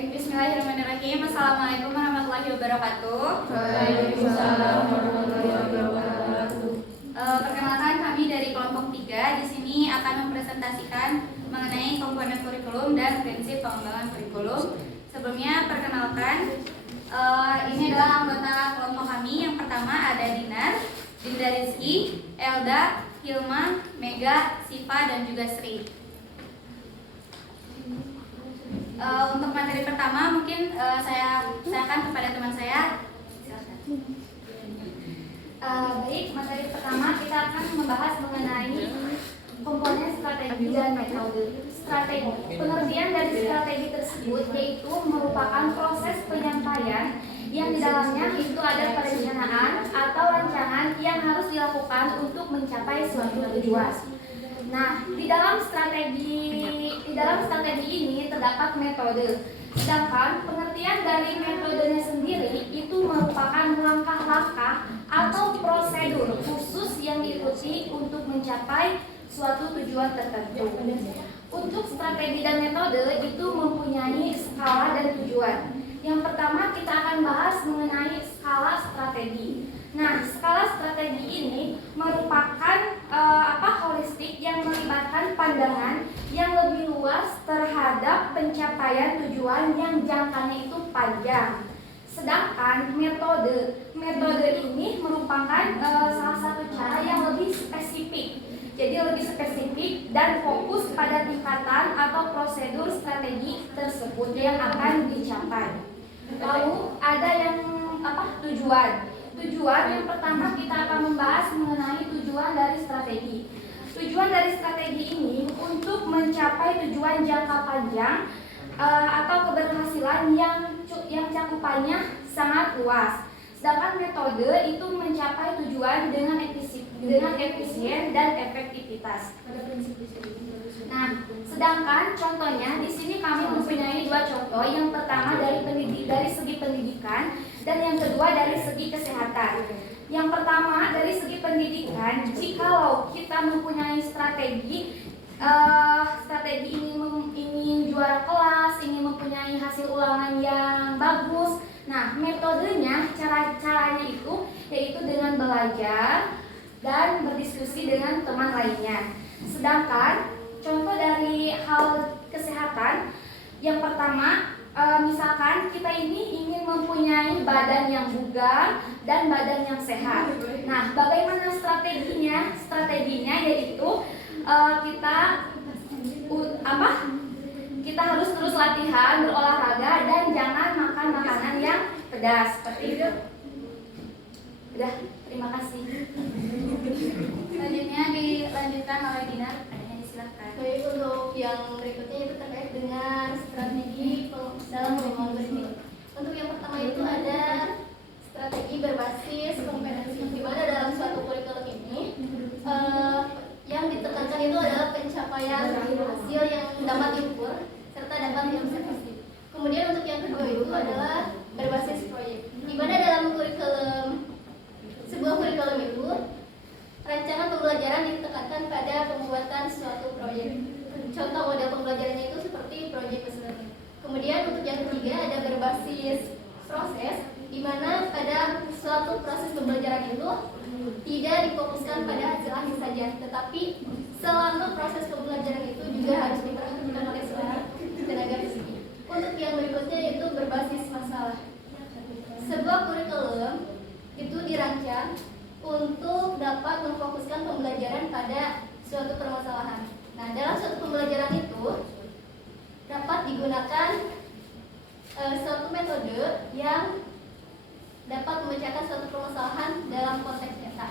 Baik, bismillahirrahmanirrahim. Assalamualaikum warahmatullahi wabarakatuh. Waalaikumsalam warahmatullahi wabarakatuh. Perkenalkan, kami dari kelompok 3 di sini akan mempresentasikan mengenai komponen kurikulum dan prinsip pengembangan kurikulum. Sebelumnya perkenalkan, ini adalah anggota kelompok kami. Yang pertama ada Dinar, Dinda Rizky, Elda, Hilma, Mega, Siva, dan juga Sri. Untuk materi pertama mungkin saya akan kepada teman saya. Baik, materi pertama kita akan membahas mengenai komponen strategi dan metode. Strategi, pengertian dari strategi tersebut yaitu merupakan proses penyampaian yang di dalamnya itu ada perencanaan atau rancangan yang harus dilakukan untuk mencapai suatu tujuan. Nah, di dalam strategi ini terdapat metode. Sedangkan pengertian dari metodenya sendiri itu merupakan langkah-langkah atau prosedur khusus yang diikuti untuk mencapai suatu tujuan tertentu. Untuk strategi dan metode itu mempunyai skala dan tujuan. Yang pertama kita akan bahas mengenai skala strategi. Nah, skala strategi ini merupakan holistik yang melibatkan pandangan yang lebih luas terhadap pencapaian tujuan yang jangkanya itu panjang. Sedangkan metode ini merupakan salah satu cara yang lebih spesifik. Jadi lebih spesifik dan fokus pada tingkatan atau prosedur strategi tersebut yang akan dicapai. Lalu ada yang tujuan. Tujuan yang pertama kita akan membahas mengenai tujuan dari strategi. Tujuan dari strategi ini untuk mencapai tujuan jangka panjang atau keberhasilan yang cakupannya sangat luas. Sedangkan metode itu mencapai tujuan dengan efisien dan efektivitas. Nah, sedangkan contohnya di sini kami mempunyai dua contoh. Yang pertama dari segi pendidikan dan yang kedua dari segi kesehatan. Yang pertama dari segi pendidikan, jikalau kita mempunyai strategi ini ingin juara kelas, ingin mempunyai hasil ulangan yang bagus. Nah, metodenya, caranya itu yaitu dengan belajar dan berdiskusi dengan teman lainnya. Sedangkan contoh dari hal kesehatan, yang pertama misalkan kita ini ingin mempunyai badan yang bugar dan badan yang sehat. Nah, bagaimana strateginya? Strateginya yaitu kita harus terus latihan, berolahraga, dan jangan makan makanan yang pedas seperti itu. Udah, terima kasih. Selanjutnya dilanjutkan oleh Dinar. Silakan. Baik, untuk yang berikutnya itu terkait dengan strategi dalam pengembangan kurikulum. Untuk yang pertama itu ada strategi berbasis kompetensi, di mana dalam suatu kurikulum ini yang ditekankan itu adalah pencapaian hasil yang dapat diukur serta dapat diobservasi. Kemudian untuk yang kedua itu adalah berbasis proyek, di mana dalam sebuah kurikulum itu rancangan pembelajaran ditekankan pada pembuatan suatu proyek. Contoh model pembelajarannya itu seperti proyek peserta. Kemudian untuk yang ketiga ada berbasis proses, di mana pada suatu proses pembelajaran itu tidak difokuskan pada hasil akhir saja, tetapi selama proses pembelajaran itu juga harus diperhatikan oleh seluruh tenaga pendidik. Untuk yang berikutnya itu berbasis masalah. Sebuah kurikulum itu dirancang untuk dapat memfokuskan pembelajaran pada suatu permasalahan. Nah, dalam suatu pembelajaran itu dapat digunakan suatu metode yang dapat memecahkan suatu permasalahan dalam konteks nyata.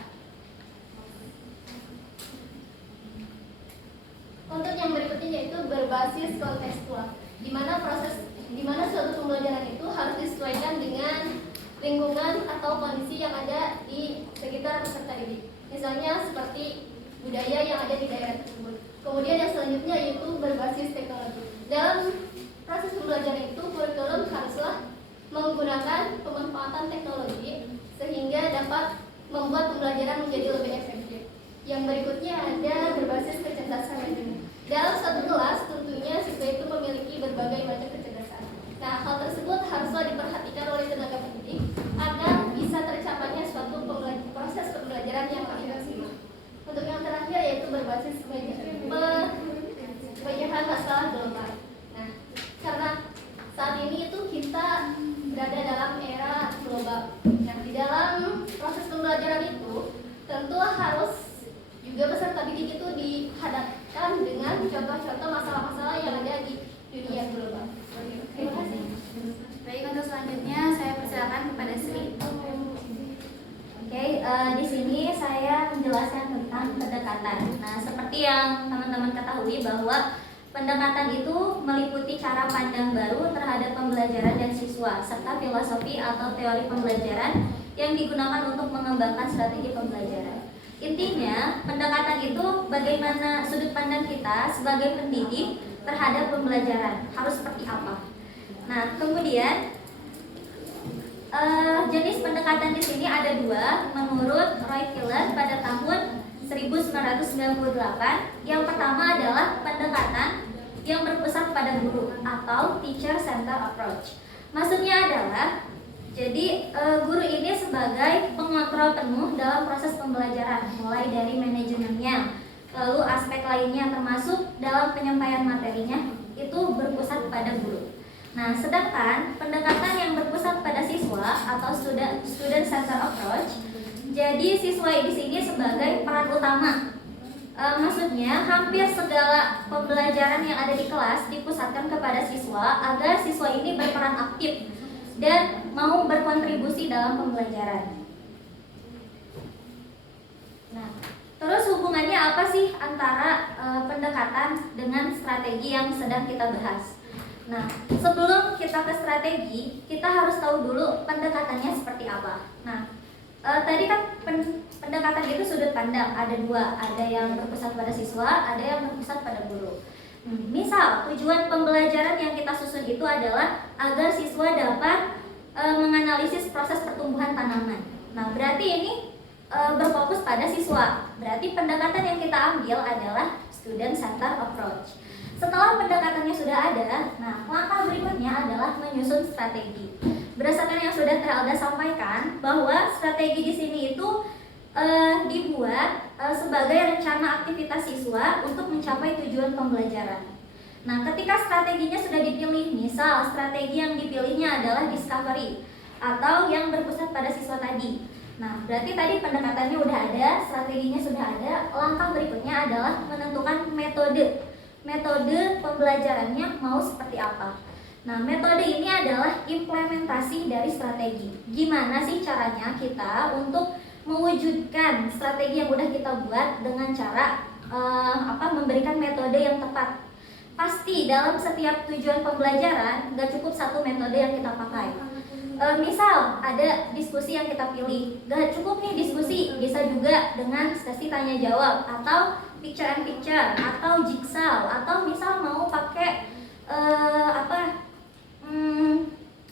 Untuk yang berikutnya yaitu berbasis kontekstual, di mana suatu pembelajaran itu harus disesuaikan dengan lingkungan atau kondisi yang ada di sekitar peserta didik. Misalnya seperti budaya yang ada di daerah tersebut. Kemudian yang selanjutnya yaitu berbasis teknologi. Dalam proses pembelajaran itu kurikulum haruslah menggunakan pemanfaatan teknologi sehingga dapat membuat pembelajaran menjadi lebih efektif. Yang berikutnya ada berbasis kecerdasan manajemen. Dalam satu kelas tentunya siswa itu memiliki berbagai macam kecerdasan. Nah, ketahui bahwa pendekatan itu meliputi cara pandang baru terhadap pembelajaran dan siswa, serta filosofi atau teori pembelajaran yang digunakan untuk mengembangkan strategi pembelajaran. Intinya, pendekatan itu bagaimana sudut pandang kita sebagai pendidik terhadap pembelajaran, harus seperti apa. Nah, kemudian jenis pendekatan di sini ada dua menurut Roy Killer pada tahun 1998. Yang pertama adalah pendekatan yang berpusat pada guru atau teacher center approach. Maksudnya adalah jadi guru ini sebagai pengontrol penuh dalam proses pembelajaran, mulai dari manajemennya, lalu aspek lainnya termasuk dalam penyampaian materinya itu berpusat pada guru. Nah, sedangkan pendekatan yang berpusat pada siswa atau student center approach, jadi siswa di sini sebagai peran utama. Maksudnya hampir segala pembelajaran yang ada di kelas dipusatkan kepada siswa agar siswa ini berperan aktif dan mau berkontribusi dalam pembelajaran. Nah, terus hubungannya apa sih antara pendekatan dengan strategi yang sedang kita bahas? Nah, sebelum kita ke strategi, kita harus tahu dulu pendekatannya seperti apa. Nah, tadi kan pendekatan itu sudut pandang ada dua, ada yang berpusat pada siswa, ada yang berpusat pada guru. Misal tujuan pembelajaran yang kita susun itu adalah agar siswa dapat menganalisis proses pertumbuhan tanaman. Nah, berarti ini berfokus pada siswa. Berarti pendekatan yang kita ambil adalah student center approach. Setelah pendekatannya sudah ada, nah langkah berikutnya adalah menyusun strategi. Berdasarkan yang sudah Alda sampaikan, bahwa strategi di sini itu dibuat sebagai rencana aktivitas siswa untuk mencapai tujuan pembelajaran. Nah, ketika strateginya sudah dipilih, misal strategi yang dipilihnya adalah discovery atau yang berpusat pada siswa tadi. Nah, berarti tadi pendekatannya udah ada, strateginya sudah ada. Langkah berikutnya adalah menentukan metode pembelajarannya mau seperti apa. Nah, metode ini adalah implementasi dari strategi. Gimana sih caranya kita untuk mewujudkan strategi yang udah kita buat dengan cara memberikan metode yang tepat. Pasti dalam setiap tujuan pembelajaran gak cukup satu metode yang kita pakai. Misal ada diskusi yang kita pilih, gak cukup nih diskusi, bisa juga dengan sesi tanya jawab atau picture and picture atau jigsaw, atau misal mau pakai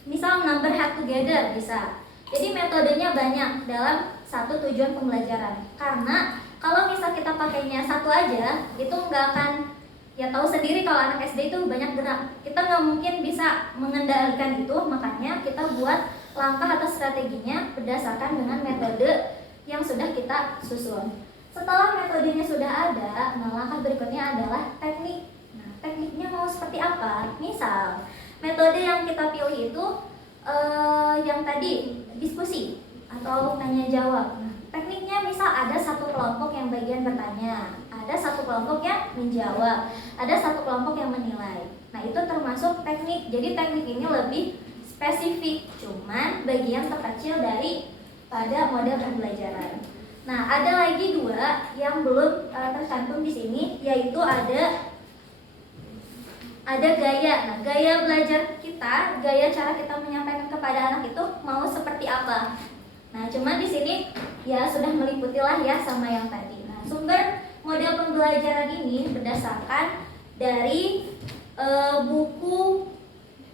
misal number head together bisa. Jadi metodenya banyak dalam satu tujuan pembelajaran. Karena kalau misal kita pakainya satu aja, itu nggak akan, ya tahu sendiri kalau anak SD itu banyak gerak. Kita nggak mungkin bisa mengendalikan itu, makanya kita buat langkah atau strateginya berdasarkan dengan metode yang sudah kita susun. Setelah metodenya sudah ada, nah langkah berikutnya adalah teknik. Nah, tekniknya mau seperti apa? Misal, metode yang kita pilih itu yang tadi diskusi atau tanya jawab. Nah, tekniknya misal ada satu kelompok yang bagian bertanya, ada satu kelompok yang menjawab, ada satu kelompok yang menilai. Nah, itu termasuk teknik. Jadi teknik ini lebih spesifik, cuman bagian terkecil dari pada model pembelajaran. Nah, ada lagi dua yang belum tercantum di sini, yaitu ada gaya. Nah, gaya belajar kita, gaya cara kita menyampaikan kepada anak itu mau seperti apa. Nah, cuman di sini ya sudah meliputi lah ya sama yang tadi. Nah, sumber model pembelajaran ini berdasarkan dari buku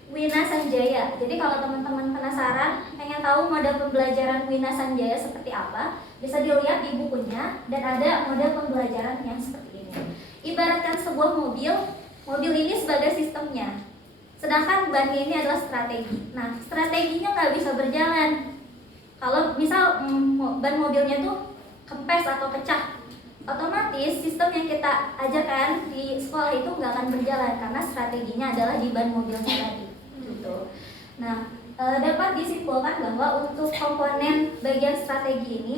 Wina Sanjaya. Jadi kalau teman-teman penasaran pengen tahu model pembelajaran Wina Sanjaya seperti apa, bisa dilihat di bukunya, dan ada model pembelajaran yang seperti ini. Ibaratkan sebuah mobil ini sebagai sistemnya, sedangkan bannya ini adalah strategi. Nah, strateginya nggak bisa berjalan kalau misal ban mobilnya tuh kempes atau pecah, otomatis sistem yang kita ajarkan di sekolah itu nggak akan berjalan karena strateginya adalah di ban mobilnya tadi. Gitu. Nah, dapat disimpulkan bahwa untuk komponen bagian strategi ini,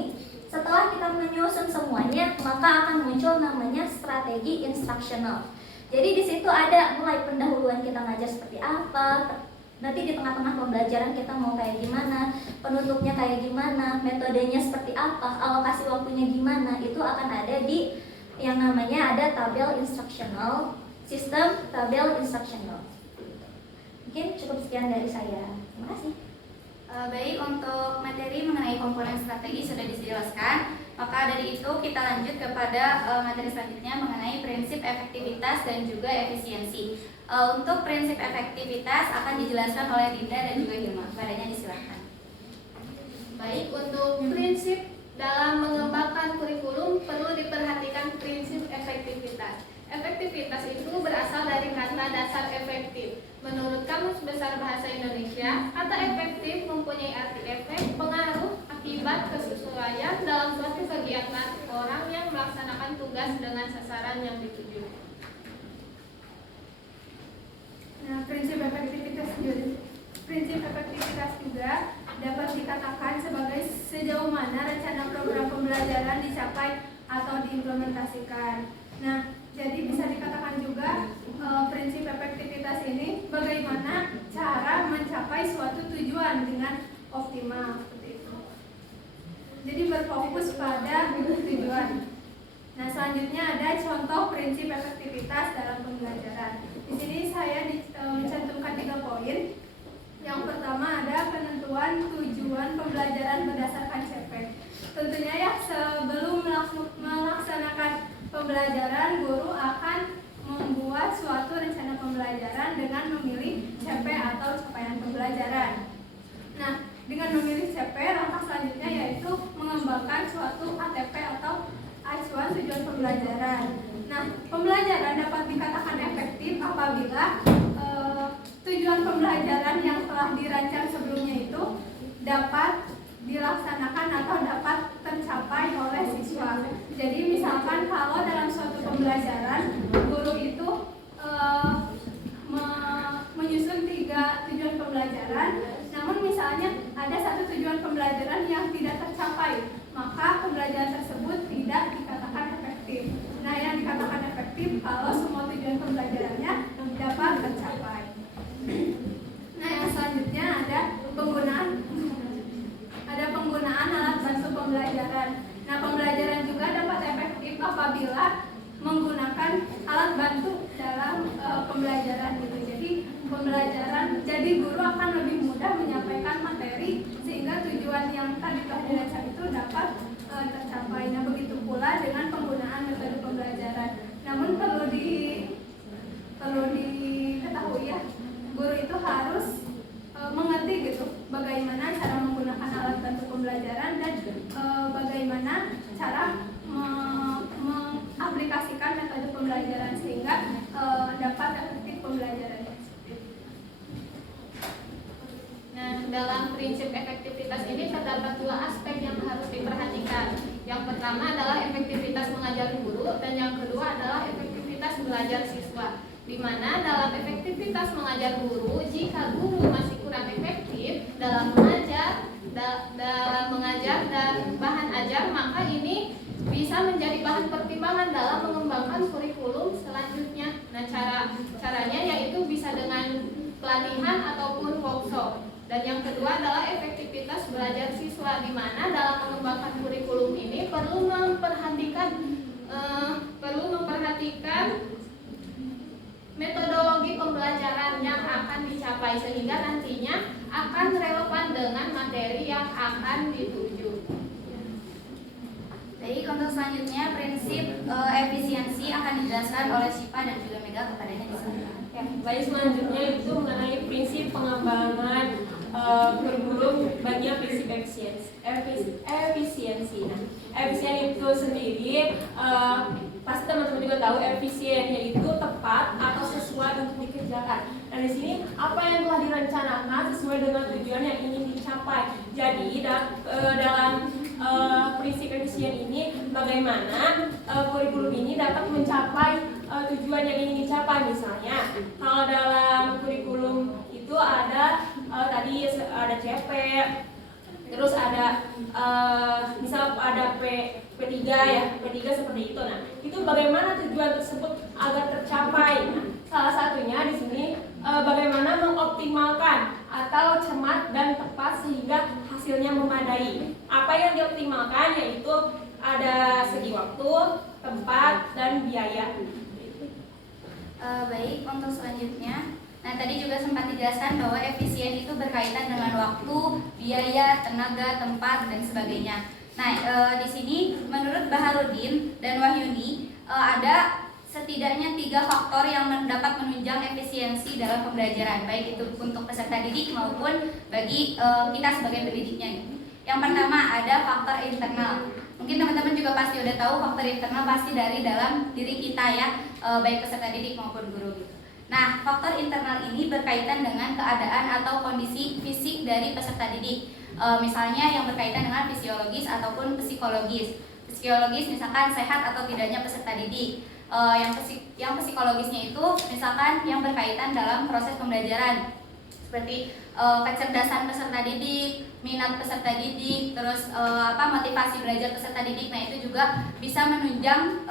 setelah kita menyusun semuanya, maka akan muncul namanya strategi instructional. Jadi di situ ada mulai pendahuluan kita ngajar seperti apa, nanti di tengah-tengah pembelajaran kita mau kayak gimana, penutupnya kayak gimana, metodenya seperti apa, alokasi waktunya gimana, itu akan ada di yang namanya ada tabel instruksional, sistem tabel instruksional. Mungkin cukup sekian dari saya. Terima kasih. Baik, untuk materi mengenai komponen strategi sudah dijelaskan. Maka dari itu kita lanjut kepada materi selanjutnya mengenai prinsip efektivitas dan juga efisiensi. Untuk prinsip efektivitas akan dijelaskan oleh Dinda dan juga Hilma. Kepadanya disilakan. Baik, untuk prinsip dalam mengembangkan kurikulum perlu diperhatikan prinsip efektivitas. Efektivitas itu berasal dari kata dasar efektif. Menurut Kamus Besar Bahasa Indonesia, kata efektif mempunyai arti efek, pengaruh, akibat, kesesuaian dalam suatu kegiatan orang yang melaksanakan tugas dengan sasaran yang dituju. Nah, prinsip efektivitas juga dapat dikatakan sebagai sejauh mana rencana program pembelajaran dicapai atau diimplementasikan. Nah, jadi bisa dikatakan juga prinsip efektivitas ini bagaimana cara mencapai suatu tujuan dengan optimal seperti itu. Jadi berfokus pada tujuan. Nah, selanjutnya ada contoh prinsip efektivitas dalam pembelajaran. Di sini saya mencantumkan 3 poin. Yang pertama ada penentuan tujuan pembelajaran berdasarkan CP. Tentunya ya sebelum melaksanakan pembelajaran, guru akan membuat suatu rencana pembelajaran dengan memilih CP atau capaian pembelajaran. Nah, dengan memilih CP, langkah selanjutnya yaitu mengembangkan suatu ATP atau acuan tujuan pembelajaran. Nah, pembelajaran dapat dikatakan efektif apabila tujuan pembelajaran yang telah dirancang sebelumnya itu dapat dilaksanakan atau dapat tercapai oleh siswa. Jadi misalkan kalau dalam suatu pembelajaran guru itu menyusun 3 tujuan pembelajaran, namun misalnya ada satu tujuan pembelajaran yang tidak tercapai, maka pembelajaran tersebut tidak dikatakan efektif. Nah, yang dikatakan efektif kalau semua tujuan pembelajarannya dapat tercapai. Nah, yang selanjutnya ada penggunaan alat bantu pembelajaran. Nah, pembelajaran juga dapat efektif apabila menggunakan alat bantu dalam pembelajaran gitu. Jadi guru akan lebih mudah menyampaikan materi sehingga tujuan yang tadi telah dirancang itu dapat tercapai. Nah, begitu pula dengan penggunaan metode pembelajaran. Namun perlu diketahui ya, guru itu harus mengerti gitu bagaimana cara menggunakan alat bantu pembelajaran dan bagaimana cara mengaplikasikan metode pembelajaran sehingga dapat efektif pembelajarannya. Nah, dalam prinsip efektivitas ini terdapat 2 aspek yang harus diperhatikan. Yang pertama adalah efektivitas mengajar guru dan yang kedua adalah efektivitas belajar siswa. Di mana dalam efektivitas mengajar guru, jika guru masih kurang efektif dalam mengajar dan bahan ajar, maka ini bisa menjadi bahan pertimbangan dalam mengembangkan kurikulum selanjutnya. Nah, caranya yaitu bisa dengan pelatihan ataupun workshop. Dan yang kedua adalah efektivitas belajar siswa, di mana dalam mengembangkan kurikulum ini perlu memperhatikan metodologi pembelajaran yang akan dicapai sehingga nantinya akan relevan dengan materi yang akan dituju. Baik, untuk selanjutnya prinsip efisiensi akan dijelaskan oleh Syifa dan juga Mega. Kepadanya disilakan. Ya, baik, selanjutnya itu mengenai prinsip pengembangan kurikulum bagian prinsip efisiensi. Nah, efisien itu sendiri pasti teman-teman juga tahu efisien yaitu tepat atau sesuai untuk dikerjakan. Nah, di sini apa yang telah direncanakan sesuai dengan tujuan yang ingin dicapai. Jadi dalam prinsip efisien ini bagaimana kurikulum ini dapat mencapai tujuan yang ingin dicapai. Misalnya kalau dalam kurikulum itu ada tadi ada CP, terus ada misal ada P3 ya, P3 seperti itu. Nah, itu bagaimana tujuan tersebut agar tercapai. Nah, salah satunya di sini bagaimana mengoptimalkan atau cermat dan tepat sehingga hasilnya memadai. Apa yang dioptimalkan yaitu ada segi waktu, tempat, dan biaya. Baik, untuk selanjutnya, nah tadi juga sempat dijelaskan bahwa efisien itu berkaitan dengan waktu, biaya, tenaga, tempat, dan sebagainya. Nah, di sini menurut Baharudin dan Wahyuni ada setidaknya 3 faktor yang dapat menunjang efisiensi dalam pembelajaran, baik itu untuk peserta didik maupun bagi kita sebagai pendidiknya. Yang pertama ada faktor internal. Mungkin teman-teman juga pasti udah tahu faktor internal pasti dari dalam diri kita ya, baik peserta didik maupun guru gitu. Nah, faktor internal ini berkaitan dengan keadaan atau kondisi fisik dari peserta didik. Misalnya yang berkaitan dengan fisiologis ataupun psikologis. Fisiologis misalkan sehat atau tidaknya peserta didik. Yang psikologisnya itu misalkan yang berkaitan dalam proses pembelajaran seperti kecerdasan peserta didik, minat peserta didik, terus motivasi belajar peserta didik. Nah, itu juga bisa menunjang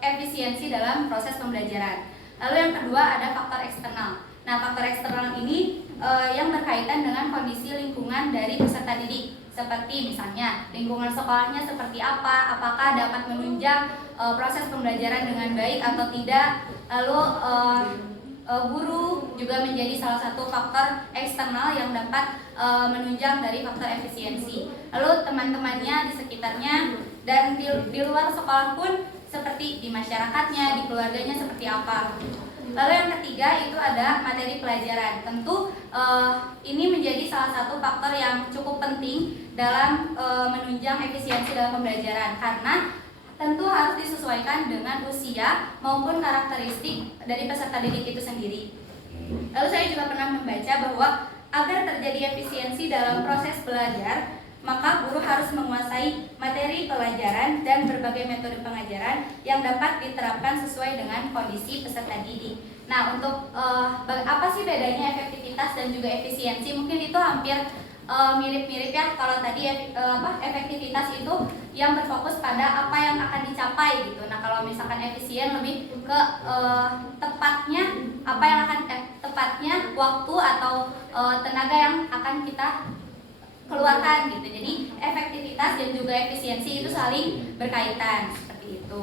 efisiensi dalam proses pembelajaran. Lalu yang kedua ada faktor eksternal. Nah, faktor eksternal ini yang berkaitan dengan kondisi lingkungan dari peserta didik. Seperti misalnya lingkungan sekolahnya seperti apa, apakah dapat menunjang proses pembelajaran dengan baik atau tidak. Lalu guru juga menjadi salah satu faktor eksternal yang dapat menunjang dari faktor efisiensi. Lalu teman-temannya di sekitarnya dan di luar sekolah pun seperti di masyarakatnya, di keluarganya seperti apa. Lalu yang ketiga itu ada materi pelajaran. Tentu ini menjadi salah satu faktor yang cukup penting dalam menunjang efisiensi dalam pembelajaran, karena tentu harus disesuaikan dengan usia maupun karakteristik dari peserta didik itu sendiri. Lalu saya juga pernah membaca bahwa agar terjadi efisiensi dalam proses belajar, maka guru harus menguasai materi pelajaran dan berbagai metode pengajaran yang dapat diterapkan sesuai dengan kondisi peserta didik. Nah, untuk apa sih bedanya efektivitas dan juga efisiensi? Mungkin itu hampir mirip-mirip ya. Kalau tadi efektivitas itu yang berfokus pada apa yang akan dicapai gitu. Nah, kalau misalkan efisien lebih ke tepatnya apa yang akan tepatnya waktu atau tenaga yang akan kita keluarkan gitu. Jadi efektivitas dan juga efisiensi itu saling berkaitan seperti itu.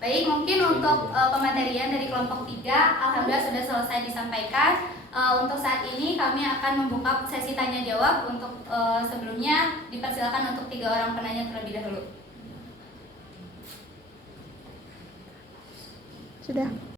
Baik, mungkin untuk pematerian dari kelompok 3 alhamdulillah sudah selesai disampaikan. Untuk saat ini kami akan membuka sesi tanya jawab. Untuk sebelumnya dipersilakan untuk 3 orang penanya terlebih dahulu. Sudah.